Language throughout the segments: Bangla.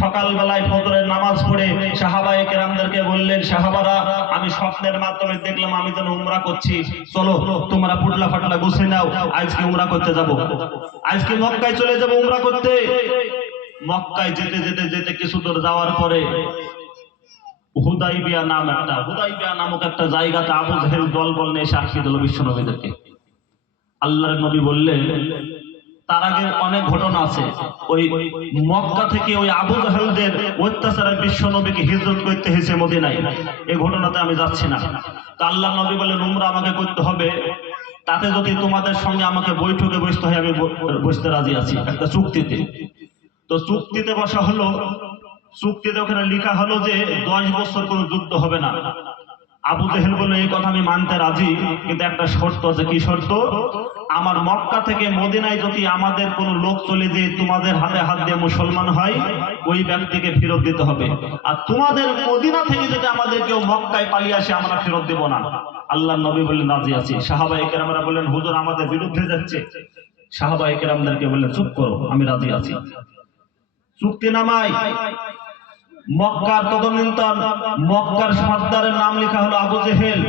সকালবেলায় ফজরের নামাজ পড়ে সাহাবায়ে কেরামদেরকে বললেন, সাহাবারা আমি স্বপ্নের মাধ্যমে দেখলাম আমি যেন উমরা করছি, চলো তোমরা পুটলা ফাটলা গুছিয়ে নাও, আজকে উমরা করতে যাব, আজকে মক্কায় চলে যাব উমরা করতে। মক্কায় যেতে যেতে যেতে কিছু দূর যাওয়ার পরে হুদাইবিয়া নামক একটা জায়গাতে আবু জেহেল দলবল নিয়ে এসে আটকে দিল বিশ্ব নবীদেরকে। আল্লাহর নবী বললেন, তার আগে অনেক ঘটনা আছে, ওই মক্কা থেকে ওই আবু জাহেলদের অত্যাচারে বিশ্ব নবীকে হিজরত করতে হয়েছে মদিনায়, এই ঘটনাতে আমি যাচ্ছি না। তো আল্লাহর নবী বললেন, উমরা আমাকে করতে হবে, তাতে যদি তোমাদের সঙ্গে আমাকে বৈঠকে বসতে হয় আমি বসতে রাজি আছি, একটা চুক্তিতে। তো চুক্তিতে বসা হলো, চুক্তিতে ওখানে লেখা হলো যে 10 বছর কোনো যুদ্ধ হবে না। আবু জেহেল বলল, এই কথা আমি মানতে রাজি, কিন্তু একটা শর্ত আছে। কি শর্ত? আমার মক্কা থেকে মদিনায় যদি আমাদের কোনো লোক চলে যে তোমাদের হাতে হাত দিয়ে মুসলমান হয়, ওই ব্যক্তিকে ফেরত দিতে হবে, আর তোমাদের মদিনা থেকে যদি আমাদের কেউ মক্কায় পালিয়ে আসে আমরা ফেরত দেব না। আল্লাহর নবী বললেন, রাজি আছি। সাহাবায়ে কেরামরা বললেন, হুজুর আমাদের বিরুদ্ধে যাচ্ছে। সাহাবায়ে কেরামদেরকে বললেন, চুপ করো, আমি রাজি আছি। চুক্তি নামায় মক্কার তদনীন্তন মক্কার সর্দারের নাম লেখা হলো আবু জেহেল,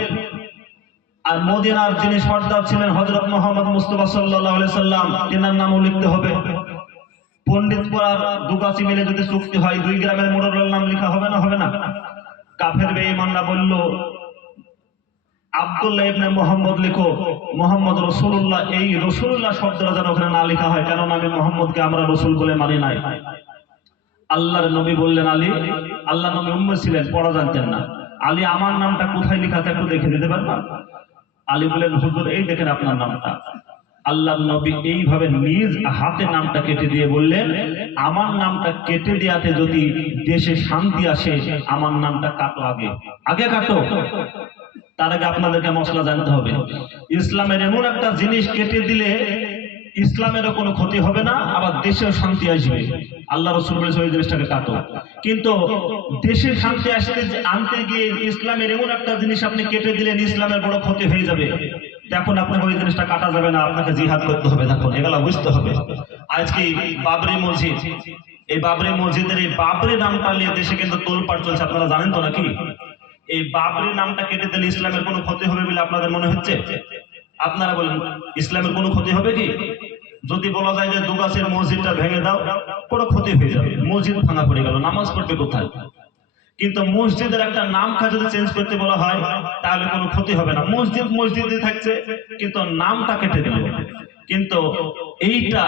আর মদিনার যিনি সর্দার ছিলেন হযরত মুহাম্মদ মুস্তাফা সাল্লাল্লাহু আলাইহি সাল্লাম, তিনার নামও লিখতে হবে। পণ্ডিত পড়ার দুগাছি মিলে যদি চুক্তি হয়, 2 গ্রামের মোড়লের নাম লেখা হবে না? হবে না? কাফের বেঈমানরা বলল, আব্দুল্লাহ ইবনে মুহাম্মদ লিখো, মুহাম্মদ রাসূলুল্লাহ, এই রাসূলুল্লাহ শব্দটা যেন ওখানে না লেখা হয়, কারণ আমি মুহাম্মদকে আমরা রাসূল বলে মানি নাই। আল্লাহর নবী বললেন, আলী, আল্লাহর নবী উম্মত ছিলেন, পড়া জানতেন না, আলী আমার নামটা কোথায় লেখা আছে একটু দেখে দিতে পারবেন? আলী বললেন, হুজুর এই দেখেন আপনার নামটা। আল্লাহর নবী এইভাবে নিজ হাতে নামটা কেটে দিয়ে বললেন, আমার নামটা কেটে দেওয়াতে যদি দেশে শান্তি আসে, আমার নামটা কাটো, আগে আগে কাটো। তার আগে আপনাদেরকে মশলা জানতে হবে, ইসলামের এমন একটা জিনিস কেটে দিলে ইসলামেরও কোনো ক্ষতি হবে না, আবার দেশেও শান্তি আসবে। আল্লাহ রাসূল বলেছে ওই জিনিসটাকে কাটো। কিন্তু দেশে শান্তি আনতে গিয়ে ইসলামের এমন একটা জিনিস আপনি কেটে দিলেন, ইসলামের বড় ক্ষতি হয়ে যাবে, এখন আপনাকে ওই জিনিসটা কাটা যাবে না, আপনাকে জিহাদ করতে হবে। দেখুন এগুলো বুঝতে হবে। আজকে বাবরি মসজিদ, এই বাবরি মসজিদের এই বাবরি নামটা নিয়ে দেশে কিন্তু তোলপাড় চলছে, আপনারা জানেন তো নাকি? এই বাবরি নামটা কেটে দিলে ইসলামের কোনো ক্ষতি হবে বলে আপনাদের মনে হচ্ছে? আপনারা বলেন, ইসলামের কোনো ক্ষতি হবে কি? যদি বলা যায় যে দুগাছের মসজিদটা ভেঙে দাও, কোনো ক্ষতি হয়ে যাবে, মসজিদ ভাঙা পড়ে গেল, নামাজ পড়বে কোথায়? কিন্তু মসজিদের একটা নামটা যদি চেঞ্জ করতে বলা হয় তাহলে কোনো ক্ষতি হবে না, মসজিদ মসজিদে থাকছে, কিন্তু নামটা কেটে দিল। কিন্তু এইটা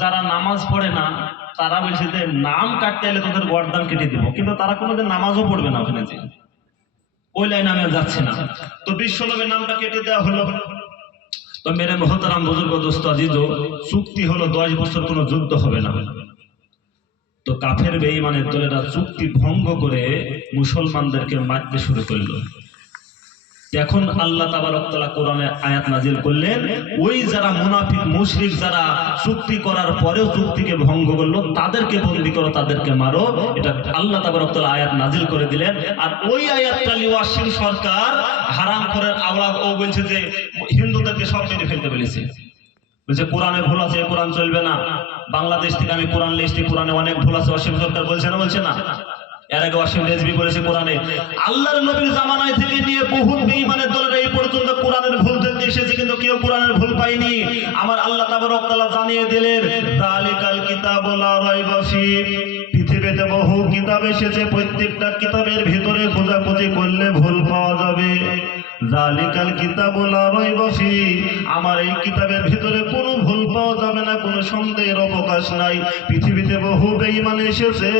যারা নামাজ পড়ে না তারা বলছে যে নাম কাটতে এলে তোদের গর্দান কেটে দিব, কিন্তু তারা কোনোদিন নামাজও পড়বে না ওখানে, যে ওই লাইনে আমি যাচ্ছে না। তো বিশ্বনবীর নামটা কেটে দেওয়া হলো। তো মেরে মোহতারাম বুজুর্গ দোস্ত আজিজ, চুক্তি হলো 10 বছর কোনো যুদ্ধ হবে না। তো কাফের বেঈমানের দলেরা চুক্তি ভঙ্গ করে মুসলমানদেরকে মারতে শুরু করলো। এখন আল্লাহ তাবারক তাআলা কোরআনে আয়াত নাজিল করলেন, ওই যারা মুনাফিক মুশরিক যারা চুক্তি করার পরেও চুক্তিকে ভঙ্গ করলো তাদেরকে বন্দী করো, তাদেরকে মারো। এটা আল্লাহ তাবারক তাআলা আয়াত নাজিল করে দিলেন। আর ওই আয়াতটা ওয়াসিম সরকার হারাম করে আওলাদ ও বলছে যে হিন্দুদেরকে সব মেরে ফেলতে বলেছে, বলছে কোরআনে ভুল আছে, কোরআন চলবে না। বাংলাদেশ থেকে আমি কোরআন লিস্টি, কোরআনে অনেক ভুল আছে, ওয়াসিম সরকার বলছে না? বলছে না? এর আগে ওয়াসিম রেজভী বলেছে কোরআনে আল্লাহর নবীর জামানায় থেকে নিয়ে বহুত বেঈমানের দলেরা এই পর্যন্ত কোরআনের ভুল ধরতে এসেছে, কিন্তু কেউ কোরআনের ভুল পায়নি। আমার আল্লাহ তাবারক তাআলা জানিয়ে দিলেন, যালিকাল কিতাবু লা রাইবা ফীহি, পৃথিবীতে বহু কিতাব এসেছে, প্রত্যেকটা কিতাবের ভিতরে খোঁজাখুঁজি করলে ভুল পাওয়া যাবে। যালিকাল কিতাবু লা রাইবা ফীহি, আমার এই কিতাবের ভিতরে কোনো ভুল পাওয়া যাবে না, কোনো সন্দেহের অবকাশ নাই। পৃথিবীতে বহু বেঈমান এসেছে,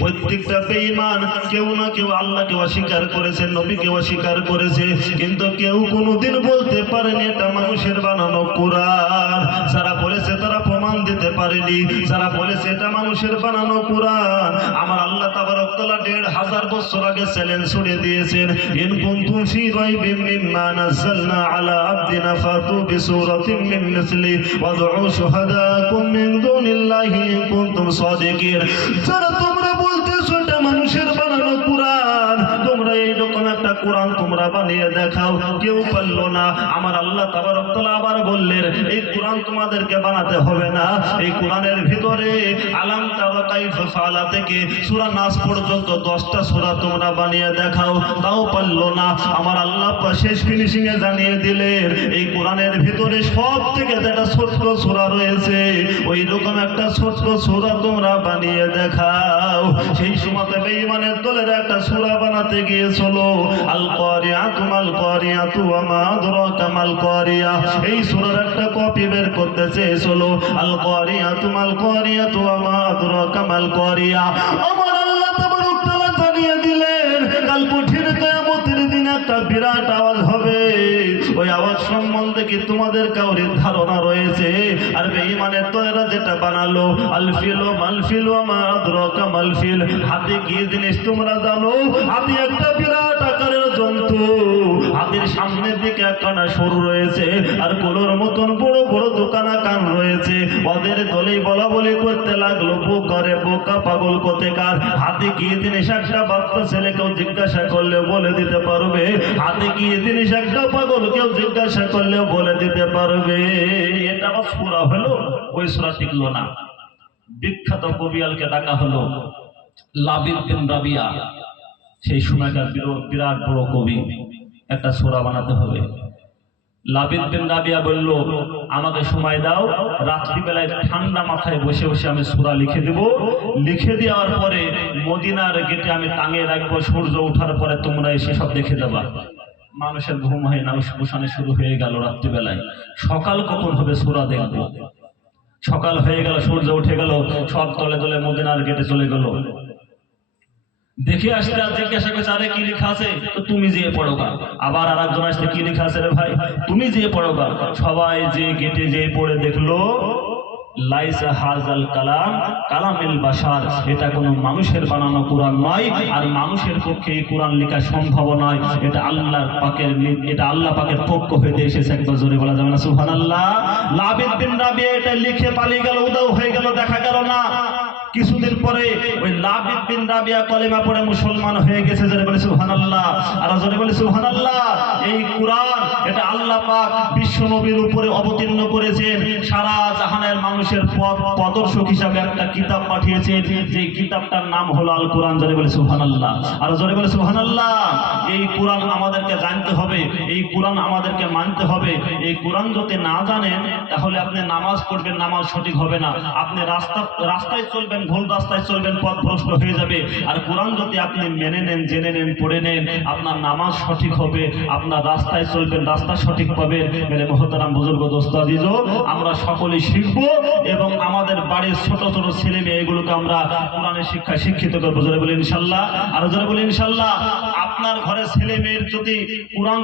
প্রত্যেকটা বেঈমান কেউ না কেউ আল্লাহকে অস্বীকার করেছে, নবীকে অস্বীকার করেছে, কিন্তু কেউ কোনোদিন বলতে পারেনি এটা মানুষের বানানো কোরআন। যারা বলেছে তারা প্রমাণ দিতে পারেনি, যারা বলেছে এটা মানুষের বানানো কোরআন। আমার আল্লাহ তাবারক তাআলা 1500 বছর আগে চ্যালেঞ্জ ছুড়ে দিয়েছেন, ইন কুনতুম ফি রাইবিন মিম্মা নাযালনা আলা আবদিনা ফাতু বিসূরাতিন মিন মিসলি ওয়াদউ শুহাদাকুম মিন দুনিল্লাহি ইন কুনতুম সাদিকিন। যারা তোমরা বলতেছো এটা মানুষের বানানো কোরআন, তোমরা এইরকম একটা কোরআন তোমরা বানিয়ে দেখাও, কেউ পারল না। আমার আল্লাহ তাবারক ওয়া তাআলা আবার বললেন, এই কোরআন তোমাদেরকে বানাতে হবে না, এই কোরআনের ভিতরে আলাম তারা কাইফা ফাআলা থেকে সূরা নাস পর্যন্ত 10টা সূরা তোমরা বানিয়ে দেখাও, তাও পারল না। আমার আল্লাহ শেষ ফিনিশিং এ জানিয়ে দিলেন, এই কোরআনের ভিতরে সব থেকে যেটা ছোট্ট সূরা রয়েছে, ওই রকম একটা ছোট্ট সূরা তোমরা বানিয়ে দেখাও। সেই সময়তে বেঈমানের দলের একটা সূরা বানাতে গিয়েছিল, আল কারিয়াতু মাল কারিয়াতু ওয়া মা আদরাকা মাল কারিয়া। এই সূরার একটা কপি বের করতে চেয়েছিল, আল কারিয়াতু মাল কারিয়াতু ওয়া মা আদরাকা মাল কারিয়া। আমার আল্লাহ তাবারক তাআলা জানিয়ে দিলেন, কাল কঠিন কিয়ামতের দিন একটা বিরাট আওয়াজ হবে, ওই আওয়াজ সম্বন্ধে কি তোমাদের কাউরে ধারণা রয়েছে? আর বেঈমানের দলেরা যেটা বানালো, আল ফিল মাল ফিল ওয়া মা আদরাকা মাল ফিল, হাতি কি জিনিস তোমরা জানো? হাতি একটা বিরাট আকারের জন্তু, হাতির সামনের দিকে একখানা সরু রয়েছে, আর গরুর মতন বড় বড় দোকানা কান রয়েছে। ওদের দলেই বলা বলি করতে লাগলো, বোকারে বোকা, পাগল কোথাকার, হাতি কি জিনিস একটা বাচ্চা ছেলে কেউ জিজ্ঞাসা করলে বলে দিতে পারবে? হাতি কি জিনিস একটা পাগল কেউ জিজ্ঞাসা করলে বলে দিতে পারবে? এটা আবার সূরা হলো, ওই সূরা টিকলো না। বিখ্যাত কবিয়ালকে ডাকা হলো, লাবিদ বিন রাবিয়া, সেই সময়কার বিরাট বড় কবি, একটা সূরা বানাতে হবে। লাবিদ বিন রাবিয়া বলল, আমাকে সময় দাও, রাত্রিবেলায় ঠান্ডা মাথায় বসে বসে আমি সূরা লিখে দেব, লিখে দেওয়ার পরে মদিনার গেটে আমি টাঙিয়ে রাখবো, সূর্য ওঠার পরে তোমরা এসে সব দেখে যাবা। মানুষের ঘুম হয় না, উষানে শুরু হয়ে গেল রাত্রিবেলায়। সকাল কখন হবে সূরা দেখবো। সকাল হয়ে গেল, সূর্য উঠে গেল, সব তলে তলে মদিনার গেটে চলে গেল। দেখে আসতে আর জিজ্ঞাসা করছে, আরে কি লেখা আছে? তো তুমি যেয়ে পড়ো গা। আবার আর একজন আসতে, কি লেখা আছে রে ভাই? তুমি যেয়ে পড়ো গা। সবাই যে গেটে যেয়ে পড়ে দেখলো, লাইসা হাজাল কালাম কালামিল বাশার, এটা কোনো মানুষের বানানো কোরআন নয়, আর মানুষের পক্ষে এই কোরআন লেখা সম্ভব নয়। এটা আল্লাহর পাকের, এটা আল্লাহ পাকের পক্ষ হইতে এসেছে। একবার জোরে বলা যাবে না সুবহানাল্লাহ? লাবিদ বিন রাবিয়া এটা লিখে পালিয়ে গেল, উদাও হয়ে গেল, দেখা গেল না। কিছুদিন পরে ওই লাবিদ বিন রাবিয়া কলেমা পড়ে মুসলমান হয়ে গেছে। জোরে বলে সুবহানাল্লাহ, আর জোরে বলে সুবহানাল্লাহ। এই কোরআন এটা আল্লাহ পাক বিশ্ব নবীর উপরে অবতীর্ণ করেছেন, সারা জাহানের মানুষের পথ প্রদর্শক হিসাবে একটা কিতাব পাঠিয়েছেন, যে কিতাবটার নাম হলো আল কোরআন। জোরে বলে সুবহানাল্লাহ, আর জোরে বলে সুবহানাল্লাহ। এই কোরআন আমাদেরকে জানতে হবে, এই কোরআন আমাদেরকে মানতে হবে। এই কোরআন যদি না জানেন, তাহলে আপনি নামাজ পড়বেন, নামাজ সঠিক হবে না। আপনি রাস্তায় চলবেন, ভুল রাস্তায় চলবেন, পথ ভ্রষ্ট হয়ে যাবে। আর কোরআন যদি আপনি মেনে নেন, জেনে নেন, পড়ে নেন, আপনার নামাজ সঠিক হবে, আপনার রাস্তায় চলবেন, রাস্তা সঠিক পাবে। মেরে মুহতারাম বুজুর্গ দোস্ত আজিজ, আমরা সকলেই শিখব এবং আমাদের বাড়ির ছোট ছোট ছেলে মেয়ে এগুলোকে আমরা কোরআনের শিক্ষায় শিক্ষিত করবো। জোরে বলি ইনশাল্লাহ, আর জোরে বলি ইনশাল্লাহ। আপনার ঘরে ছেলে মেয়ের যদি কোরআন